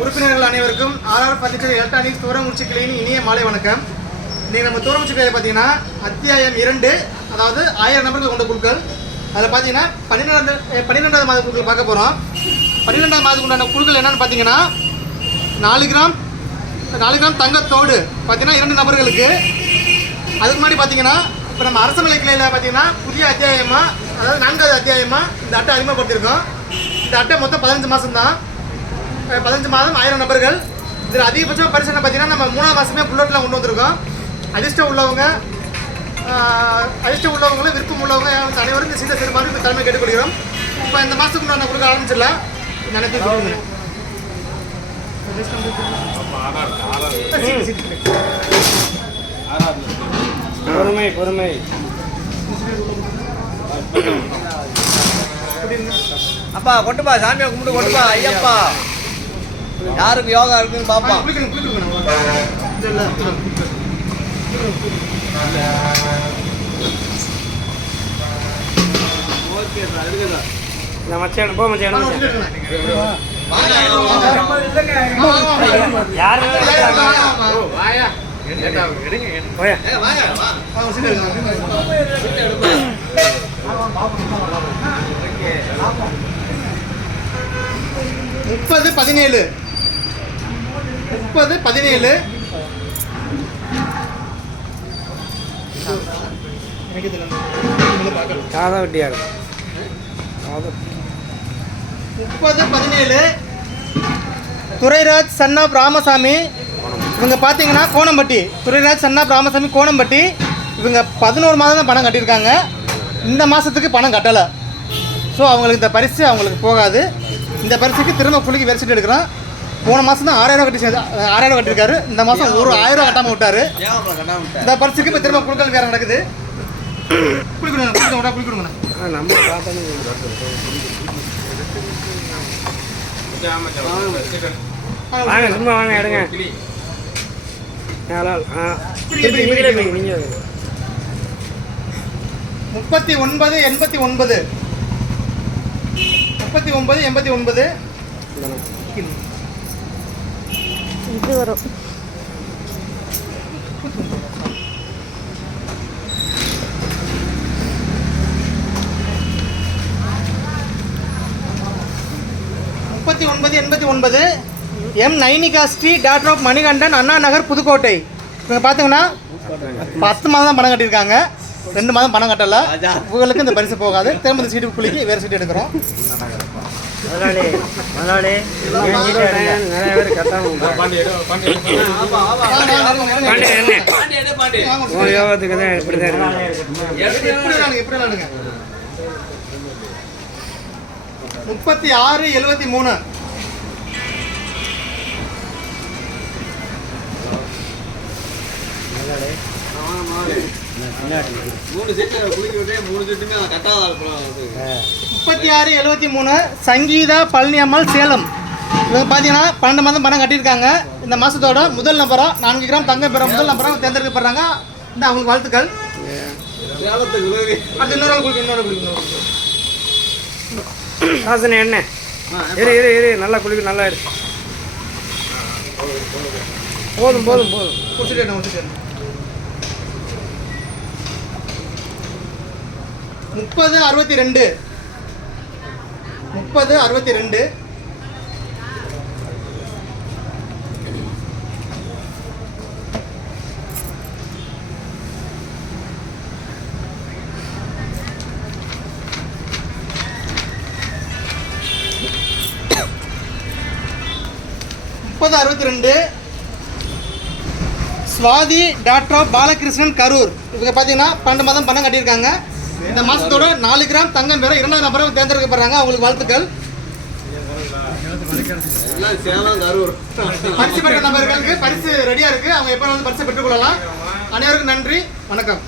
உறுப்பினர்கள் அனைவருக்கும் R R furniture electronics தூரமுச்சி கிளியின் இனிய மாலை வணக்கம். நீங்கள் நம்ம தூரமுச்சி கிளையை பார்த்தீங்கன்னா அத்தியாயம் இரண்டு அதாவது ஆயிரம் நபர்கள் கொண்ட குழுக்கள். அதில் பார்த்தீங்கன்னா பன்னிரெண்டாவது பன்னிரெண்டாவது மாத குழுக்கள் பார்க்க போகிறோம் பன்னிரெண்டாவது மாதத்துக்கு உண்டான குழுக்கள் என்னென்னு பார்த்தீங்கன்னா நாலு கிராம் நாலு கிராம் தங்கத்தோடு பார்த்தீங்கன்னா இரண்டு நபர்களுக்கு. அதுக்கு முன்னாடி பார்த்தீங்கன்னா இப்போ நம்ம அரசமலை கிளையில் பார்த்தீங்கன்னா புதிய அத்தியாயமாக அதாவது நான்காவது அத்தியாயமாக இந்த அட்டை அறிமுகப்படுத்தியிருக்கோம். இந்த அட்டை மொத்தம் பதினஞ்சு மாதம் தான் பதினஞ்சு மாதம் ஆயிரம் நபர்கள். இதில் அதிகபட்சம் பரிசனை பார்த்தீங்கன்னா நம்ம மூணாவது மாதமே புல்லட்லாம் கொண்டு வந்திருக்கோம். அதிர்ஷ்டம் உள்ளவங்க அதிர்ஷ்டம் உள்ளவங்களும் விருப்பம் உள்ளவங்க அனைவரும் இந்த சீட்டை சிறுமாறு இந்த தலைமை கேட்டுக்கொள்கிறோம். இப்போ இந்த மாதத்துக்கு நான் கொடுக்க ஆரம்பிச்சிடலாம் நினைத்து சொல்லுங்க சீட்டு, சீட்டு. பொறுமை பொறுமை. அப்பா கொட்டுப்பா சாமியை கும்பிட்டு கொட்டுப்பா ஐயப்பா. யாருக்கு யோகா இருக்குன்னு. நான் மச்சான் போ மச்சான். யாரு போயா முப்பது பதினேழு முப்பது பதினேழு. காதா வெட்டியாரு காதா முப்பது பதினேழு. Durairaj son of Ramasamy. இவங்க பார்த்தீங்கன்னா Konampatti. Durairaj son of Ramasamy Konampatti. இவங்க பதினோரு மாதம் தான் பணம் கட்டியிருக்காங்க. இந்த மாதத்துக்கு பணம் கட்டலை. ஸோ அவங்களுக்கு இந்த பரிசு அவங்களுக்கு போகாது. இந்த பரிசுக்கு திரும்ப குளிக்கு வெரிசிட்டு எடுக்கிறோம். போன மாதம் தான் ஆறாயிரம் கட்டி சேர்ந்து ஆறாயிரம் கட்டியிருக்காரு. இந்த மாதம் ஒரு ஆயிரம் கட்டாமல் விட்டாரு. இந்த பரிசுக்கு இப்போ திரும்ப குழுக்கள் வேறு நடக்குது. குளிக்கணும் குளிக்கணும் குளிக்கணுங்கண்ணா நம்ம வாங்க சும்மா வாங்க எடுங்க. முப்பத்தி ஒன்பது எண்பத்தி ஒன்பது. முப்பத்தி ஒன்பது எண்பத்தி ஒன்பது. இது வரும். முப்பத்தி ஒன்பது எண்பத்தி ஒன்பது M Nainika Sri doctor of Manikandan Anna Nagar Pudukkottai. இவங்க பார்த்தீங்கன்னா பத்து மாதம் தான் பணம் கட்டியிருக்காங்க. ரெண்டு மாதம் பணம் கட்டலை. இவங்களுக்கு இந்த பரிசு போகாது. திரும்ப இந்த சீட்டு குளிக்கு வேறு சீட்டு எடுக்கிறோம். முதலாளி முதலாளி நிறைய பேர் கட்டாம பாண்டி என்ன உன் யோகத்துக்கு தான் இப்படி தான் இருக்கு எப்படி நாளுங்க எப்படி நாளுங்க முப்பத்தி ஆறு எழுபத்தி மூணு மூணு செட்டு குளிக்க விட்டே மூணு செட்டுமே கட்டாத முப்பத்தி ஆறு எழுபத்தி மூணு சங்கீதா பழனியம்மாள் சேலம். இவங்க பார்த்தீங்கன்னா பன்னெண்டு மாதம் பணம் கட்டியிருக்காங்க. இந்த மாதத்தோட முதல் நபராக நான்கு கிராம் தங்கம் பெற முதல் நபராக தேர்ந்தெடுக்கப்படுறாங்க. இந்த அவங்களுக்கு வாழ்த்துக்கள். அடுத்து இன்னொரு ஆள் இன்னொரு இன்னொரு என்ன? இரு இரு இரு. நல்லா குளிக்க நல்லா இரு. போதும் போதும் போதும். குடிச்சிட்டு என்ன. முப்பது அறுபத்தி ரெண்டு. முப்பது அறுபத்தி ரெண்டு முப்பது அறுபத்தி ரெண்டு சுவாதி டாக்டர் ஆஃப் பாலகிருஷ்ணன் கரூர். இவங்க பார்த்தீங்கன்னா பன்னெண்டு மாதம் பணம் கட்டியிருக்காங்க. இந்த மாதத்தோட நாலு கிராம் தங்கம் பெற இரண்டாவது நபரை தேர்ந்தெடுக்கப்படுறாங்க. அவங்களுக்கு வாழ்த்துக்கள். பரிசு பெற்ற நபர்களுக்கு பரிசு ரெடியாக இருக்குது அவங்க எப்போ வந்து பரிசு பெற்றுக்கொள்ளலாம் அனைவருக்கும் நன்றி. வணக்கம்.